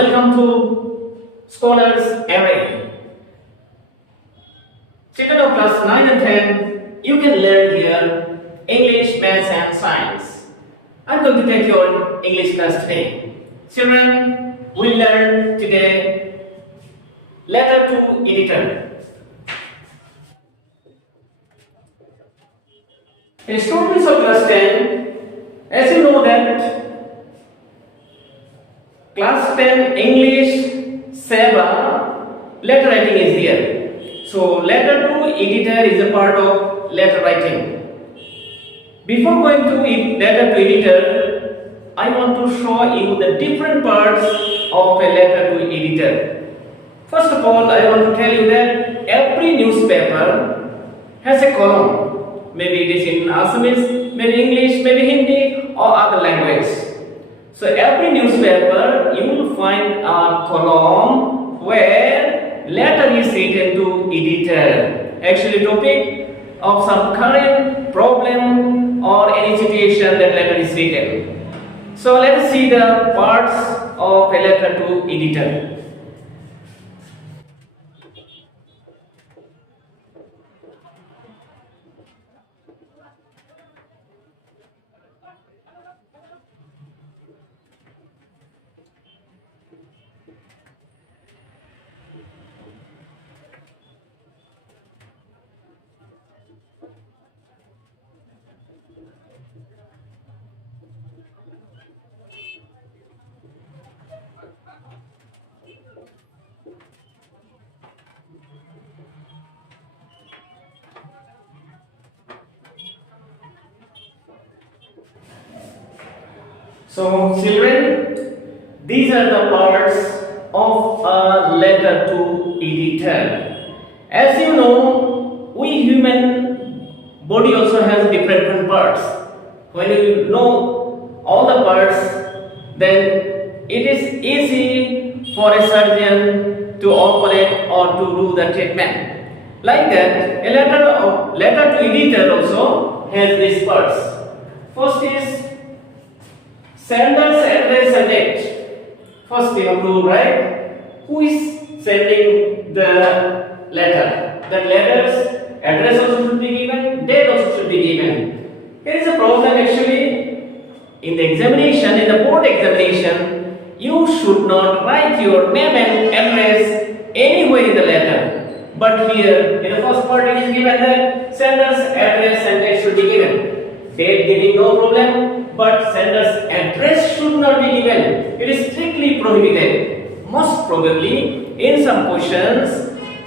Welcome to Scholars Array. Children of class 9 and 10, you can learn here English, Maths and Science. I'm going to take your English class today. Children, we learn today letter to editor. In students of class 10, as you know that class 10 English SEBA letter writing is there. So letter to editor is a part of letter writing. Before going to letter to editor, I want to show you the different parts of a letter to editor. First of all, I want to tell you that every newspaper has a column. Maybe it is in Assamese, maybe English, maybe Hindi or other language. So every newspaper you will find a column where letter is written to editor. Actually topic of some current problem or any situation that letter is written. So let us see the parts of a letter to editor. So children, these are the parts of a letter to editor. As you know, we human body also has different parts. When you know all the parts, then it is easy for a surgeon to operate or to do the treatment. Like that, a letter to editor also has these parts. First is sender's address and date. First you have to write who is sending the letter. That letter's address also should be given, date also should be given. Here is a problem actually. In the examination, in the board examination, you should not write your name and address anywhere in the letter. But here, in the first part it is given that sender's address and date should be given. Date giving no problem, but sender's address should not be given. It is strictly prohibited. Most probably, in some questions,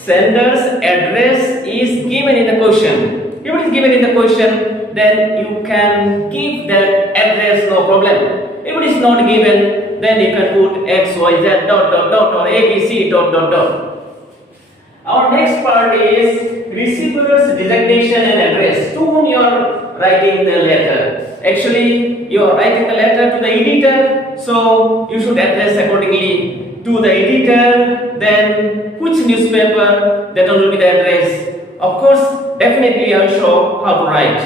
sender's address is given in the question. If it is given in the question, then you can give that address, no problem. If it is not given, then you can put X, Y, Z, dot, dot, dot, or A, B, C, dot, dot, dot. Our next part is receiver's designation and address. To whom you are writing the letter. Actually, you are writing the letter to the editor, so you should address accordingly to the editor. Then which newspaper, that will be the address. Of course, definitely I will show how to write.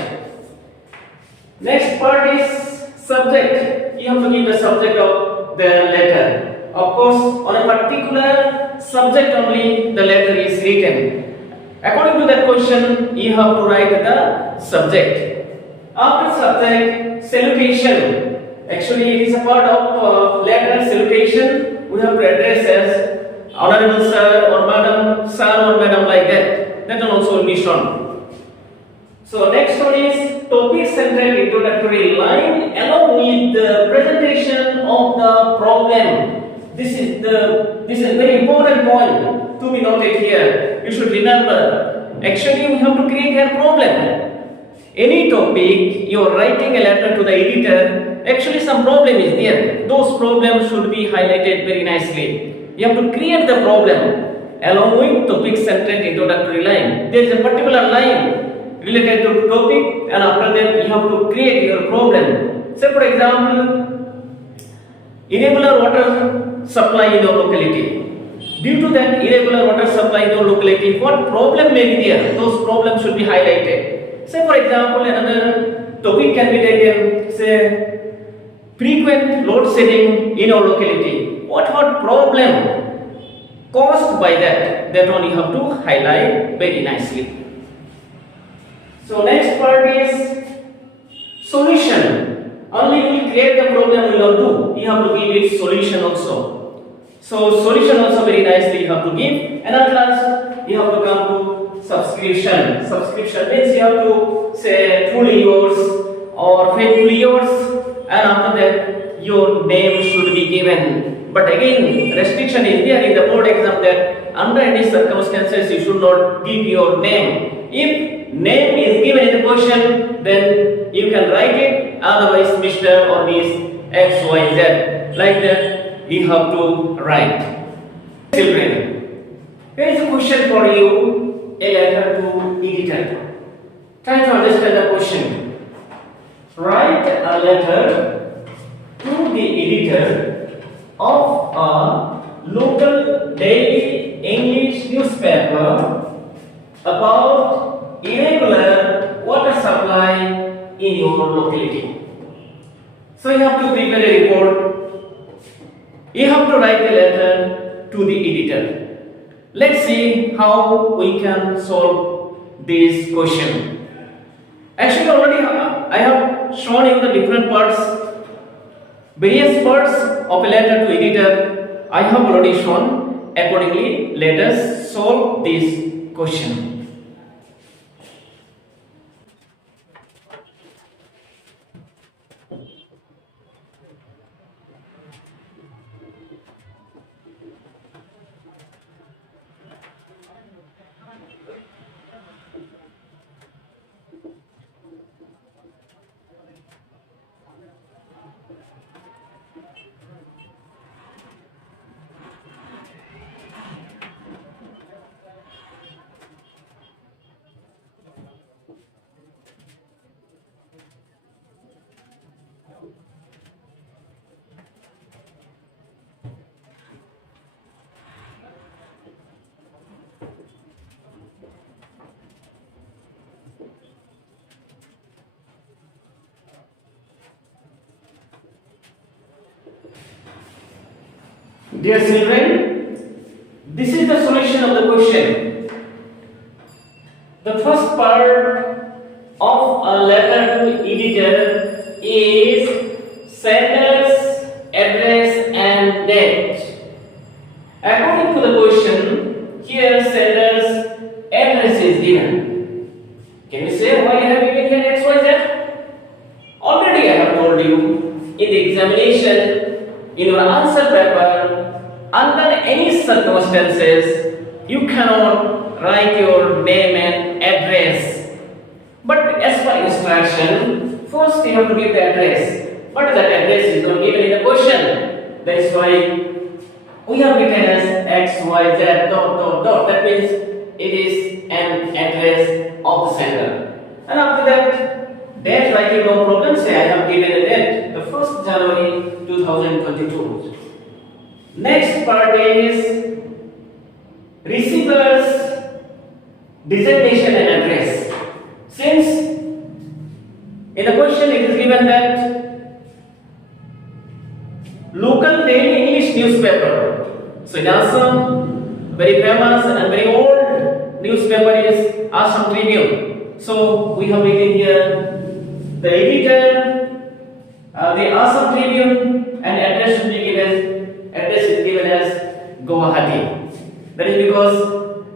Next part is subject. You have to give the subject of the letter. Of course, on a particular subject only the letter is written. According to that question, you have to write the subject. After subject, salutation. Actually, it is a part of letter salutation. We have to address as honorable sir or madam, sir or madam, like that. That also will be shown. So next one is topic centered introductory line along with the presentation of the problem. This is a very important point to be noted here. You should remember. Actually, we have to create a problem. Any topic you are writing a letter to the editor, actually some problem is there. Those problems should be highlighted very nicely. You have to create the problem along with topic centered introductory line. There is a particular line related to topic, and after that you have to create your problem. Say for example, irregular water supply in your locality. Due to that irregular water supply in your locality, what problem may be there? Those problems should be highlighted. Say for example, another topic can be taken, say frequent load shedding in our locality. what problem caused by that one you have to highlight very nicely. So next part is solution. Only we create the problem we will do. You have to give it solution also. So solution also very nicely you have to give, and at last you have to come to subscription. Subscription means you have to say truly yours or faithfully yours, and after that your name should be given. But again, restriction is there in the board exam that under any circumstances you should not give your name. If name is given in the question, then you can write it, otherwise Mr. or Miss XYZ. Like that, you have to write. Children, here is a question for you, a letter to editor. Try to understand the question. Write a letter to the editor of a local daily English newspaper about irregular water supply in your locality. So you have to prepare a report. You have to write a letter to the editor. Let's see how we can solve this question. Actually already I have shown you the different parts, various parts of a letter to editor I have already shown. Accordingly, let us solve this question. Dear children, this is the solution of the question. The first part of a letter to editor is sender's address and date. According to the question, here sender's address is given. Can you say why I have given here XYZ? Already I have told you in the examination, in your answer paper, under any circumstances, you cannot write your name and address. But as per instruction, first you have to give the address. But that address is not given in the question. That is why we have written as XYZ dot dot dot. That means it is an address of the sender. And after that, date writing no problem. Say I have given a date, the 1st January 2022. Next part is receiver's designation and address. Since in the question it is given that local daily English newspaper. So in Assam, very famous and very old newspaper is Assam Tribune. So we have written here the editor, the Assam Tribune, and address should be given. Address is given as Guwahati. That is because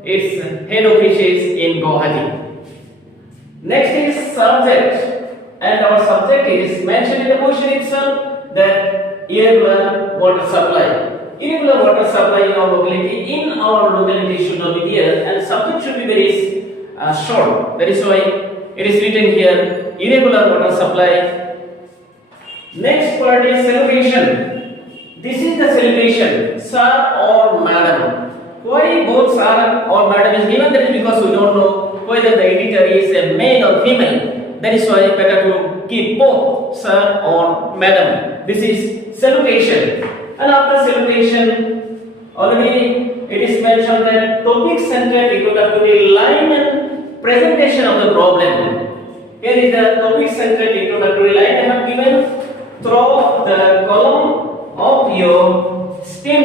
its head office is in Guwahati. Next is subject, and our subject is mentioned in the question itself that irregular water supply. Irregular water supply in our locality should not be there, and subject should be very short. That is why it is written here irregular water supply. Next part is celebration. This is the celebration, sir or madam. Why both sir or madam is given? That is because we don't know whether the editor is a male or female. That is why better to give both sir or madam. This is salutation. And after salutation, already it is mentioned that topic centered introductory line and presentation of the problem. Here is the topic centered introductory line I have given through the column of your statement.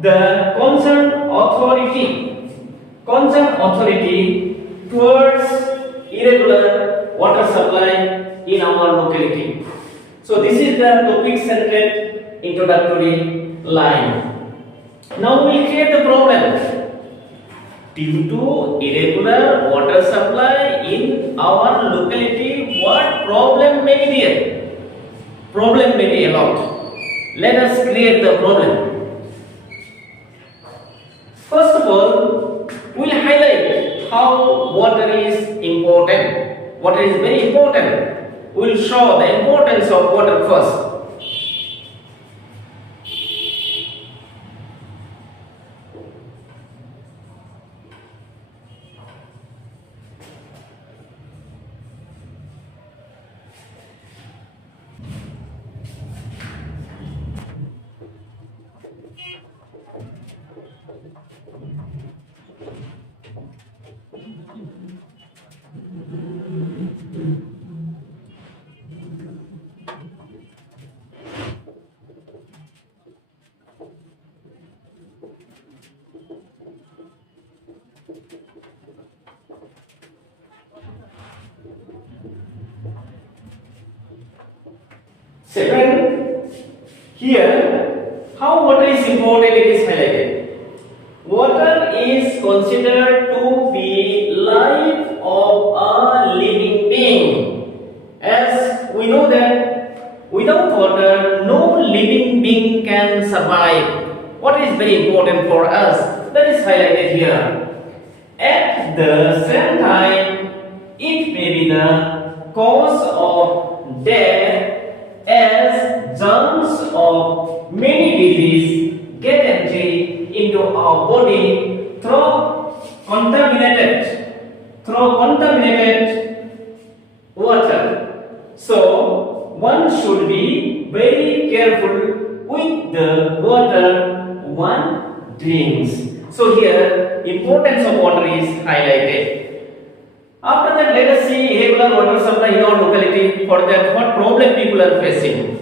the concerned authority towards irregular water supply in our locality. So this is the topic centered introductory line. Now we will create the problem. Due to irregular water supply in our locality, what problem may be there? Problem may be a lot. Let us create the problem. First of all, we will highlight how water is important. Water is very important. We will show the importance of water first. Second, here how water is important, it is highlighted. Water is considered to be life of a living being. As we know that without water, no living being can survive. What is very important for us, that is highlighted here. At the same time, it may be the cause of death, as germs of many diseases get entry into our body through contaminated water. So one should be very careful with the water one drinks. So here importance of water is highlighted. After that, let us see irregular water supply in our locality. For that, what problem people are facing.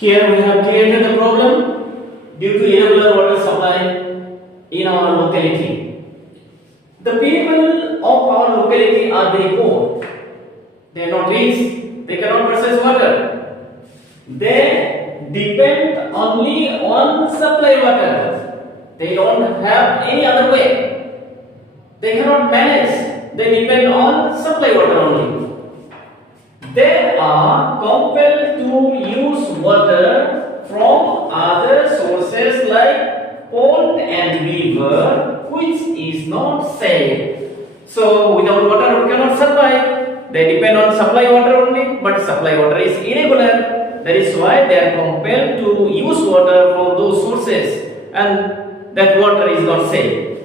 Here we have created the problem due to irregular water supply in our locality. The people of our locality are very poor. They are not rich. They cannot purchase water. They depend only on supply water. They don't have any other way. They cannot manage. They depend on supply water only. They are compelled to use water from other sources like pond and river, which is not safe. So without water we cannot survive. They depend on supply water only, but supply water is irregular. That is why they are compelled to use water from those sources, and that water is not safe.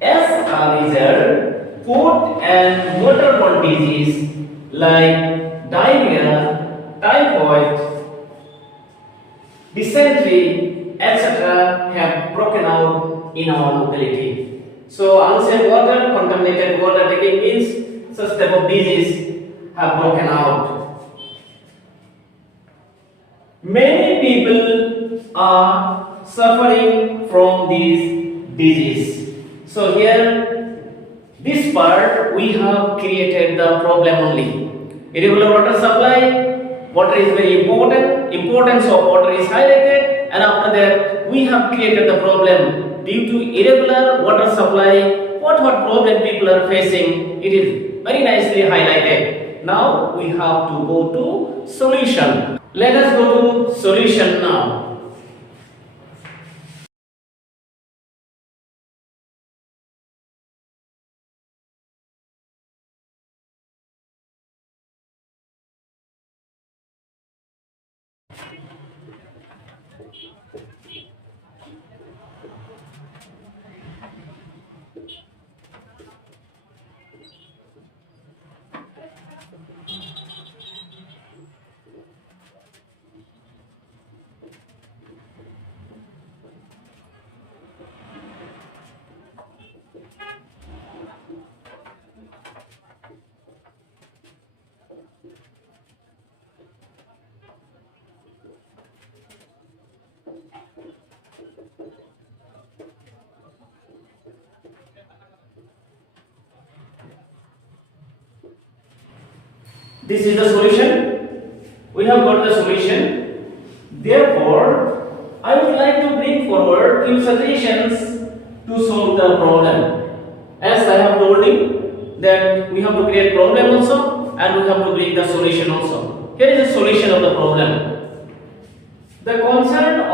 As a result, food and waterborne disease like diarrhea, typhoid, dysentery, etc. have broken out in our locality. So unsafe water, contaminated water taking means such type of disease have broken out. Many people are suffering from this disease. So here, this part we have created the problem only. Irregular water supply water is very important, importance of water is highlighted, and after that we have created the problem due to irregular water supply. What problem people are facing, it is very nicely highlighted. Now we have to go to solution. Let us go to solution now. This is the solution. We have got the solution. Therefore, I would like to bring forward few suggestions to solve the problem. As I have told you that we have to create problem also and we have to bring the solution also. Here is the solution of the problem. The concerned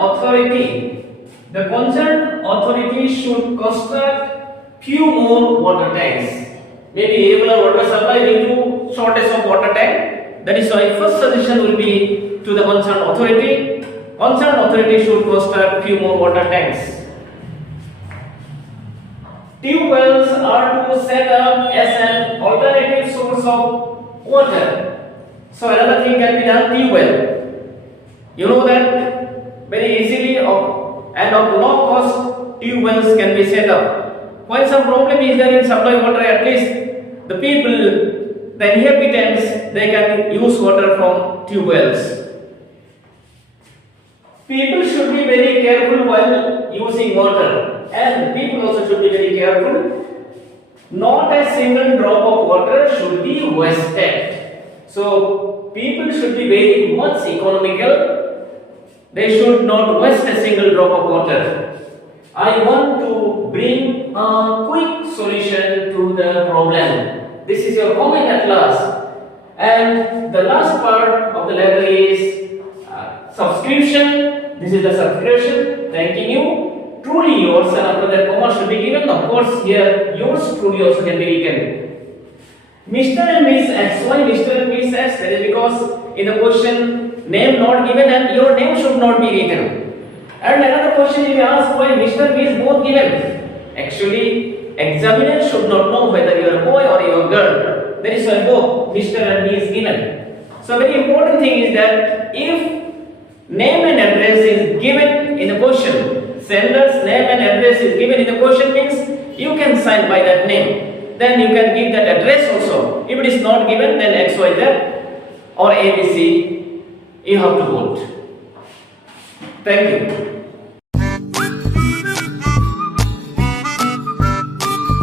authority should construct few more water tanks. Maybe irregular water supply due to shortage of water tank. That is why first suggestion will be to the concerned authority. Concerned authority should construct few more water tanks. Tube wells are to set up as an alternative source of water. So another thing can be done, tube well. You know that very easily and of low cost tube wells can be set up. While some problem is there in supply water, at least the people, the inhabitants, they can use water from tube wells. People should be very careful while using water, and people also should be very careful. Not a single drop of water should be wasted. So people should be very much economical. They should not waste a single drop of water. I want to bring a quick solution to the problem. This is your comment at last. And the last part of the letter is subscription. This is the subscription. Thanking you. Truly yours, and after that comma should be given. Of course, here yours truly also can be written. Mr. and Miss X. Why Mr. and Miss X? That is because in the question name not given and your name should not be written. And another question you may ask, why Mr. and Miss both given? Actually, examiner should not know whether you are a boy or you are a girl. That is why both Mr. and Miss given. So very important thing is that if name and address is given in the question, sender's name and address is given in the question means you can sign by that name. Then you can give that address also. If it is not given, then XYZ or ABC you have to vote. Thank you.